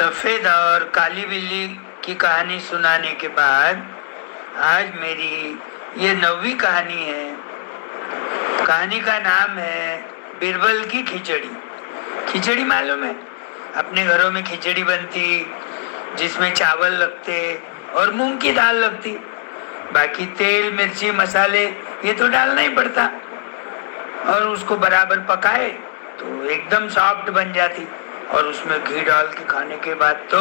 सफेद और काली बिल्ली की कहानी सुनाने के बाद आज मेरी ये 9वीं कहानी है। कहानी का नाम है बिरबल की खिचड़ी। खिचड़ी मालूम है, अपने घरों में खिचड़ी बनती जिसमें चावल लगते और मूंग की दाल लगती। बाकी तेल मिर्ची मसाले ये तो डालना ही पड़ता और उसको बराबर पकाए तो एकदम सॉफ्ट बन जाती और उसमें घी डाल के खाने के बाद तो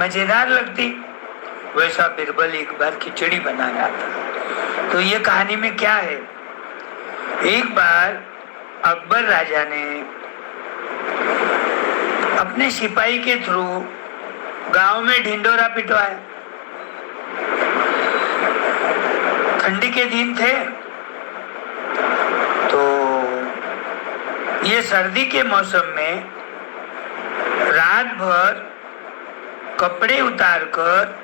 मजेदार लगती। वैसा बिरबल एक बार खिचड़ी बना रहा था। तो ये कहानी में क्या है, एक बार अकबर राजा ने अपने सिपाही के थ्रू गांव में ढिंडोरा पिटवाया। ठंडी के दिन थे तो ये सर्दी के मौसम में रात भर कपड़े उतारकर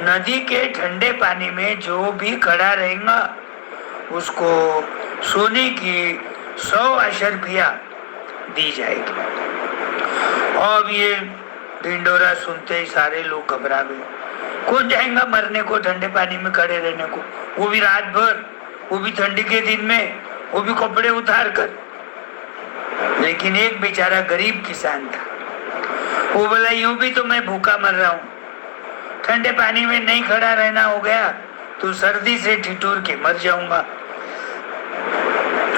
नदी के ठंडे पानी में जो भी खड़ा रहेगा उसको सोने की 100 अशर्फियाँ दी जाएगी। अब ये ढिंडोरा सुनते ही सारे लोग घबरा गए। कौन जाएगा मरने को ठंडे पानी में खड़े रहने को, वो भी रात भर, वो भी ठंडी के दिन में, वो भी कपड़े उतार कर। लेकिन एक बेचारा गरीब किसान था, वो बोला यूं भी तो मैं भूखा मर रहा हूँ, ठंडे पानी में नहीं खड़ा रहना हो गया तो सर्दी से ठिठुर के मर जाऊंगा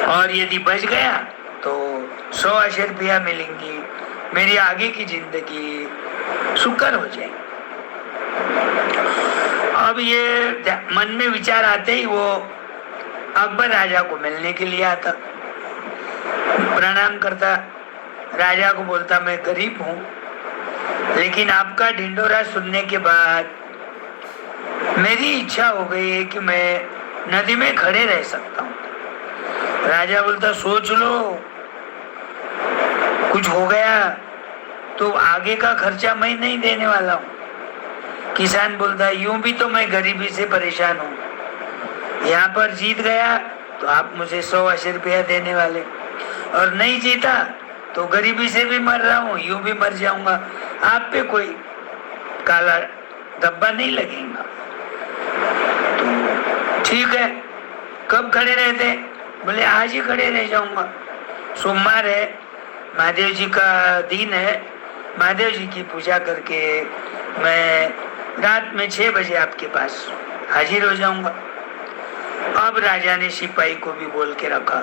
और यदि बच गया तो 100 अशर्फियाँ मिलेंगी, मेरी आगे की जिंदगी सुकर हो जाएगी। अब ये मन में विचार आते ही वो अकबर राजा को मिलने के लिए आता, प्रणाम करता, राजा को बोलता मैं गरीब हूँ लेकिन आपका ढिंडोरा सुनने के बाद मेरी इच्छा हो गई है कि मैं नदी में खड़े रह सकता हूँ। राजा बोलता सोच लो, कुछ हो गया तो आगे का खर्चा मैं नहीं देने वाला हूँ। किसान बोलता यूं भी तो मैं गरीबी से परेशान हूँ, यहाँ पर जीत गया तो आप मुझे 100 अशर्फियाँ देने वाले, और नहीं जीता तो गरीबी से भी मर रहा हूँ, यूं भी मर जाऊंगा, आप पे कोई काला धब्बा नहीं लगेगा। तो ठीक है, कब खड़े रहते? बोले आज ही खड़े रह जाऊंगा, सोमवार है, महादेव जी का दिन है, महादेव जी की पूजा करके मैं रात में 6 बजे आपके पास हाजिर हो जाऊंगा। अब राजा ने सिपाही को भी बोल के रखा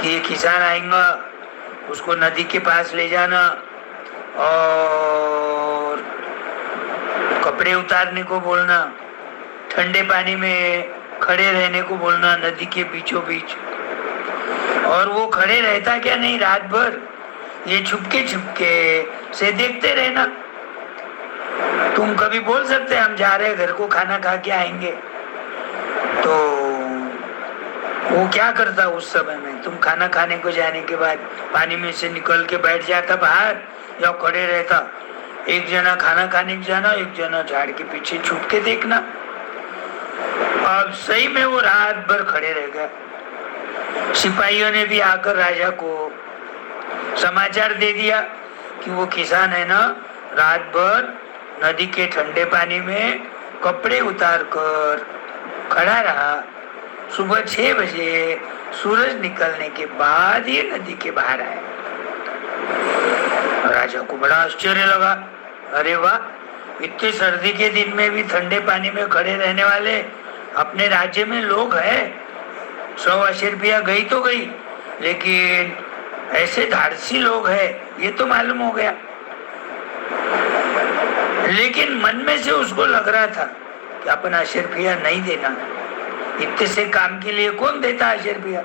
कि ये किसान आएगा, उसको नदी के पास ले जाना और कपड़े उतारने को बोलना, ठंडे पानी में खड़े रहने को बोलना नदी के बीचों बीच। और वो खड़े रहता क्या नहीं, रात भर ये छुपके से देखते रहना। तुम कभी बोल सकते हम जा रहे घर को खाना खा के आएंगे, तो वो क्या करता उस समय में? तुम खाना खाने को जाने के बाद पानी में से निकल के बैठ जाता बाहर या खड़े रहता, एक जना खाना खाने को जाना, एक जना झाड़ के पीछे छुप के देखना। अब सही में वो रात भर खड़े रह गए। सिपाहियों ने भी आकर राजा को समाचार दे दिया कि वो किसान है ना, रात भर नदी के ठंडे पानी में कपड़े उतार कर खड़ा रहा, सुबह 6 बजे सूरज निकलने के बाद ये नदी के बाहर आया। राजा को बड़ा आश्चर्य लगा, अरे वाह, इतने सर्दी के दिन में भी ठंडे पानी में खड़े रहने वाले अपने राज्य में लोग हैं। 100 अशर्फियाँ गई तो गई, लेकिन ऐसे धाड़सी लोग हैं ये तो मालूम हो गया। लेकिन मन में से उसको लग रहा था कि अपन अशर्फियाँ नहीं देना, इतने से काम के लिए कौन देता अशर्फियाँ,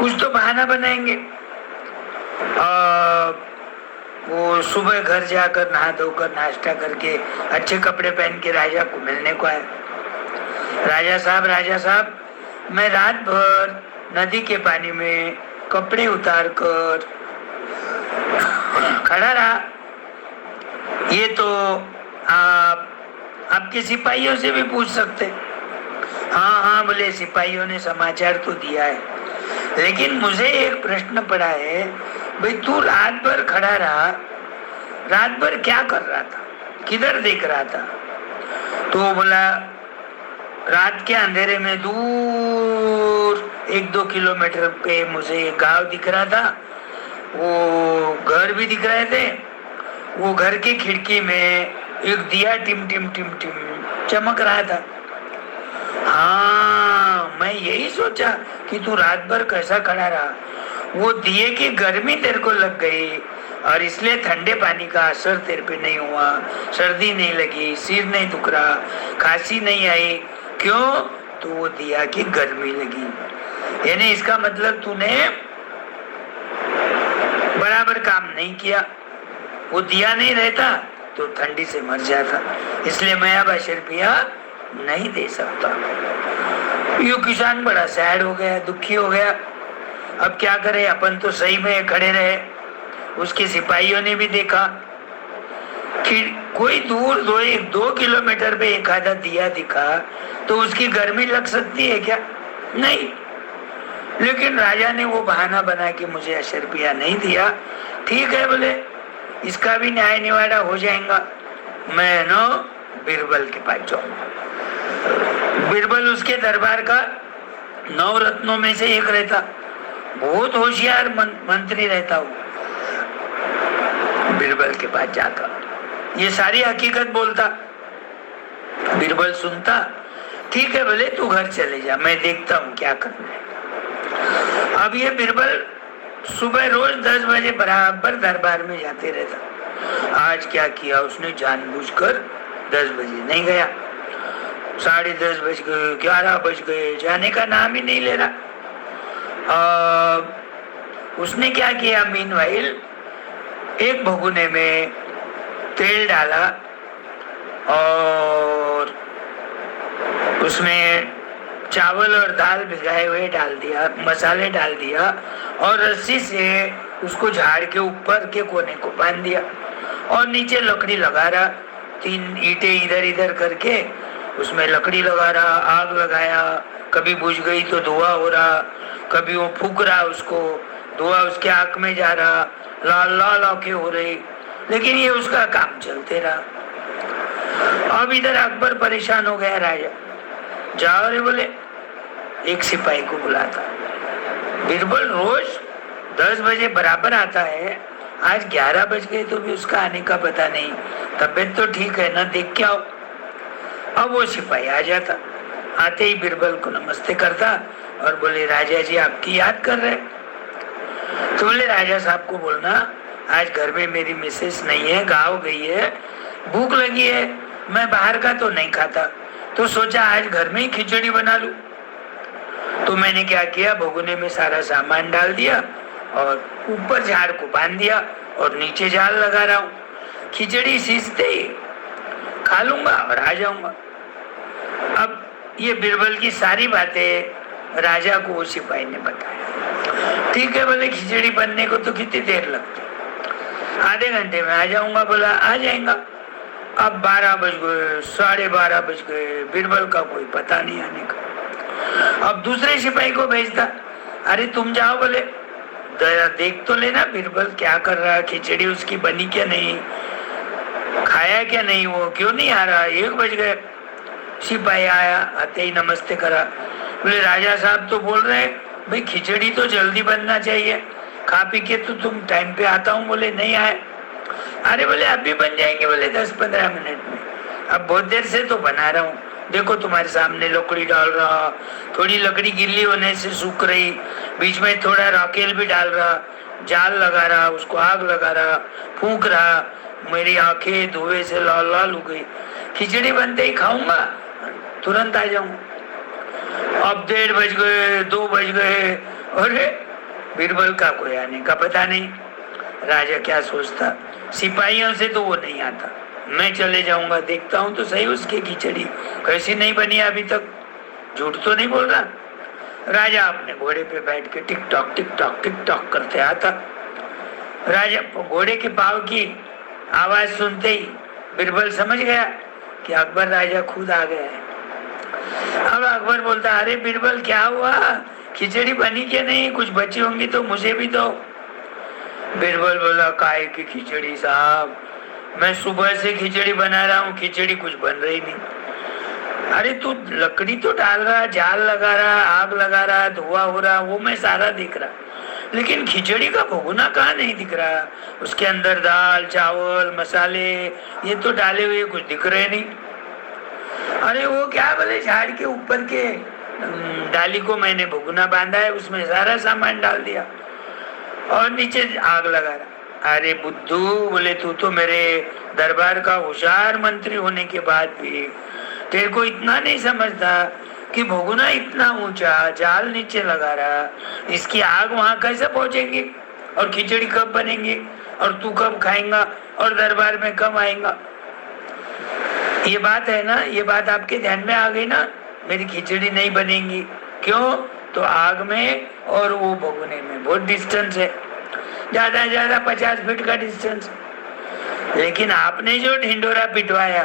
कुछ तो बहाना बनाएंगे। वो सुबह घर जाकर नहा धोकर नाश्ता करके अच्छे कपड़े पहन के राजा को मिलने को आया। राजा साहब, मैं रात भर नदी के पानी में कपड़े उतार कर खड़ा रहा, ये तो आप आपके सिपाहियों से भी पूछ सकते। हाँ, बोले सिपाहियों ने समाचार तो दिया है, लेकिन मुझे एक प्रश्न पड़ा है, भाई तू रात भर खड़ा रहा, रात भर क्या कर रहा था, किधर देख रहा था? तो वो बोला रात के अंधेरे में दूर 1-2 किलोमीटर पे मुझे एक गांव दिख रहा था, वो घर भी दिख रहे थे, वो घर की खिड़की में एक दिया टिम टिम टिम टिम चमक रहा था। हाँ, मैं यही सोचा कि तू रात भर कैसा खड़ा रहा, वो दिए की गर्मी तेरे को लग गई और इसलिए ठंडे पानी का असर तेरे पे नहीं हुआ, सर्दी नहीं लगी, सिर नहीं दुख रहा, खांसी नहीं आई। क्यों? तो वो दिया की गर्मी लगी। यानी इसका मतलब तूने बराबर काम नहीं किया, वो दिया नहीं रहता तो ठंडी से मर जाता, इसलिए मैं अब 80 रुपया नहीं दे सकता। यू किसान बड़ा सैड हो गया, दुखी हो गया। अब क्या करे, अपन तो सही में खड़े रहे, उसके सिपाहियों ने भी देखा कि कोई दूर 2 किलोमीटर पे एक आधा दिया दिखा तो उसकी गर्मी लग सकती है क्या? नहीं। लेकिन राजा ने वो बहाना बना कि मुझे 80 रुपया नहीं दिया। ठीक है, बोले इसका भी न्याय निवाड़ा हो जाएगा, मैं नो बीरबल के पास जाऊंगा। बीरबल उसके दरबार का 9 रत्नों में से एक रहता, बहुत होशियार मंत्री रहता हूँ। बीरबल के पास जाता, ये सारी हकीकत बोलता, बीरबल सुनता। ठीक है, बोले तू घर चले जा, मैं देखता हूँ क्या करना है। अब ये बीरबल सुबह रोज 10 बजे बराबर दरबार में जाते रहता। आज क्या किया उसने, जानबूझकर 10 बजे नहीं गया, 10:30 बज गए, 11 बज गए, जाने का नाम ही नहीं ले रहा। उसने क्या किया, मीनवाइल एक भगोने में तेल डाला और उसमें चावल और दाल भिगाए हुए डाल दिया, मसाले डाल दिया और रस्सी से उसको झाड़ के ऊपर के कोने को बांध दिया और नीचे लकड़ी लगा रहा, 3 ईंटें इधर इधर करके उसमें लकड़ी लगा रहा, आग लगाया, कभी बुझ गई तो धुआं हो रहा, कभी वो फूक रहा, उसको धुआं उसके आंख में जा रहा, लाल लाल आंखें हो रही, लेकिन ये उसका काम चलते रहा। अब इधर अकबर परेशान हो गया, राजा जाओ रे, बोले एक सिपाही को बुलाता। बीरबल रोज 10 बजे बराबर आता है, आज 11 बज गए तो भी उसका आने का पता नहीं, तबीयत तो ठीक है ना, देख के आओ। अब वो सिपाही आ जाता, आते ही बीरबल को नमस्ते करता और बोले राजा जी आपकी याद कर रहे। तो बोले राजा साहब को बोलना आज घर में मेरी मिसेस नहीं है, गाँव गई है, भूख लगी है, मैं बाहर का तो नहीं खाता, तो सोचा आज घर में ही खिचड़ी बना लूं। तो मैंने क्या किया, भगोने में सारा सामान डाल दिया और ऊपर झाड़ को बांध दिया और नीचे जाल लगा रहा हूँ, खिचड़ी सीजते ही खा लूंगा और आ जाऊंगा। अब ये बीरबल की सारी बातें राजा को वो सिपाही ने बताया। ठीक है, बोले खिचड़ी बनने को तो कितनी देर लगती, आधे घंटे में आ जाऊंगा। बोला आ जाएगा। अब 12 बज गए, 12:30 बज गए, बीरबल का कोई पता नहीं आने का। अब दूसरे सिपाही को भेजता, अरे तुम जाओ, बोले देख तो लेना बीरबल क्या कर रहा, खिचड़ी उसकी बनी क्या नहीं, खाया क्या नहीं, वो क्यों नहीं आ रहा, 1 बज गए। सिपाही आया, आते ही नमस्ते करा, बोले राजा साहब तो बोल रहे भाई खिचड़ी तो जल्दी बनना चाहिए, खा पी के तो तुम टाइम पे आता हूँ, बोले नहीं आए। अरे बोले अभी बन जाएंगे, बोले 10-15 मिनट में, अब बहुत देर से तो बना रहा हूँ, देखो तुम्हारे सामने लकड़ी डाल रहा, थोड़ी लकड़ी गिल्ली होने से सूख रही, बीच में थोड़ा राकेल भी डाल रहा, जाल लगा रहा, उसको आग लगा रहा, फूंक रहा, मेरी आंखें धुएं से लाल लाल हो गई, खिचड़ी बनते ही खाऊंगा, तुरंत आ जाऊंगा। अब 1:30 बज गए, 2 बज गए, अरे बीरबल का कोई आने का पता नहीं। राजा क्या सोचता, सिपाहियों से तो वो नहीं आता, मैं चले जाऊंगा, देखता हूँ तो सही उसकी खिचड़ी कैसी नहीं बनी अभी तक, झूठ तो नहीं बोल रहा। राजा अपने घोड़े पे बैठ के टिक टॉक करते आता। राजा घोड़े के पाँव की आवाज सुनते ही बीरबल समझ गया कि अकबर राजा खुद आ गया है। अब अकबर बोलता, अरे बीरबल क्या हुआ, खिचड़ी बनी क्या नहीं, कुछ बची होंगी तो मुझे भी दो। बीरबल बोला, काय की खिचड़ी साहब, मैं सुबह से खिचड़ी बना रहा हूँ, खिचड़ी कुछ बन रही नहीं। अरे तू लकड़ी तो डाल रहा, जाल लगा रहा, आग लगा रहा, धुआं हो रहा, वो मैं सारा दिख रहा, लेकिन खिचड़ी का भगोना कहाँ नहीं दिख रहा। उसके अंदर दाल चावल मसाले ये तो डाले हुए कुछ दिख रहे नहीं। अरे वो क्या बोले, झाड़ के ऊपर के डाली को मैंने भगोना बांधा है, उसमें सारा सामान डाल दिया और नीचे आग लगा रहा। अरे बुद्धू, बोले तू तो मेरे दरबार का होशियार मंत्री होने के बाद भी तेरे को इतना नहीं समझता कि भगोना इतना ऊंचा, जाल नीचे लगा रहा, इसकी आग वहां कैसे पहुंचेगी और खिचड़ी कब बनेंगी और तू कब खाएगा और दरबार में कब आएगा। ये बात है ना, ये बात आपके ध्यान में आ गई ना, मेरी खिचड़ी नहीं बनेगी। क्यों? तो आग में और वो भगोने में बहुत डिस्टेंस है, ज्यादा ज्यादा 50 फीट का डिस्टेंस। लेकिन आपने जो ढिंडोरा पिटवाया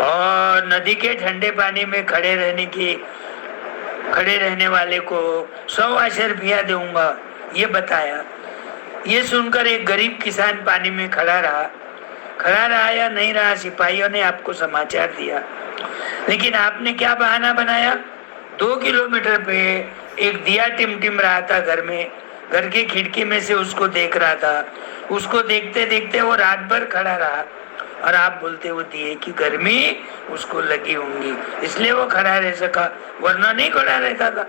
और नदी के ठंडे पानी में खड़े रहने वाले को 100 आशा रुपया दूंगा ये बताया, ये सुनकर एक गरीब किसान पानी में खड़ा रहा या नहीं रहा, सिपाहियों ने आपको समाचार दिया, लेकिन आपने क्या बहाना बनाया। 2 किलोमीटर पे एक दिया टिमटिम रहा था घर में, घर की खिड़की में से उसको देख रहा था, उसको देखते देखते वो रात भर खड़ा रहा और आप बोलते वो दिए की गर्मी उसको लगी होंगी इसलिए वो खड़ा रह सका, वरना नहीं खड़ा रहता था।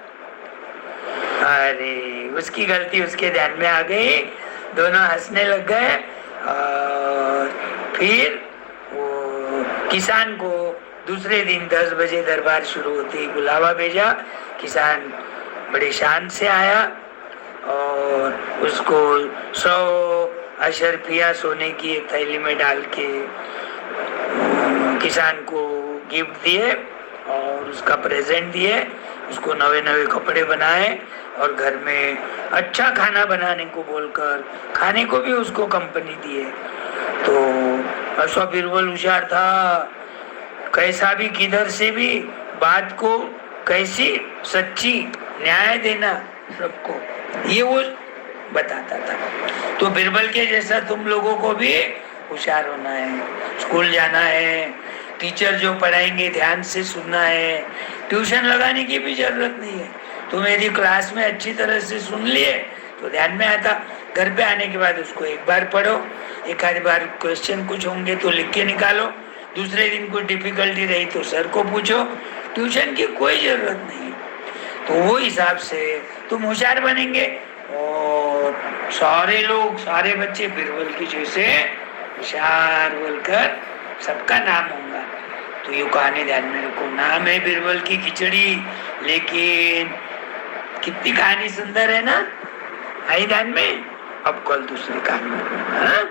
अरे उसकी गलती उसके ध्यान में आ गई, दोनों हंसने लग गए और फिर वो किसान को दूसरे दिन 10 बजे दरबार शुरू होते ही बुलावा भेजा। किसान बड़े शान से आया और उसको 100 अशरफिया सोने की एक थैली में डाल के किसान को गिफ्ट दिए और उसका प्रेजेंट दिए, उसको नवे नवे कपड़े बनाए और घर में अच्छा खाना बनाने को बोलकर खाने को भी उसको कंपनी दिए। तो अशोक बिरबल होशियार था, कैसा भी किधर से भी बात को कैसी सच्ची न्याय देना सबको, ये वो बताता था। तो बिरबल के जैसा तुम लोगों को भी होशियार होना है, स्कूल जाना है, टीचर जो पढ़ाएंगे ध्यान से सुनना है, ट्यूशन लगाने की भी जरूरत नहीं है। तुम यदि क्लास में अच्छी तरह से सुन लिए तो ध्यान में आता, घर पे आने के बाद उसको एक बार पढ़ो, एक आधी बार क्वेश्चन कुछ होंगे तो लिख के निकालो, दूसरे दिन कोई डिफिकल्टी रही तो सर को पूछो, ट्यूशन की कोई जरूरत नहीं। तो वो हिसाब से तुम होशियार बनेंगे और सारे लोग सारे बच्चे बिरबल की जैसे होशियार बोलकर सबका नाम होगा। तो ये कहानी ध्यान में रखो, नाम है बिरबल की खिचड़ी, लेकिन कितनी कहानी सुंदर है ना, आई ध्यान में। अब कल दूसरी कहानी। हाँ?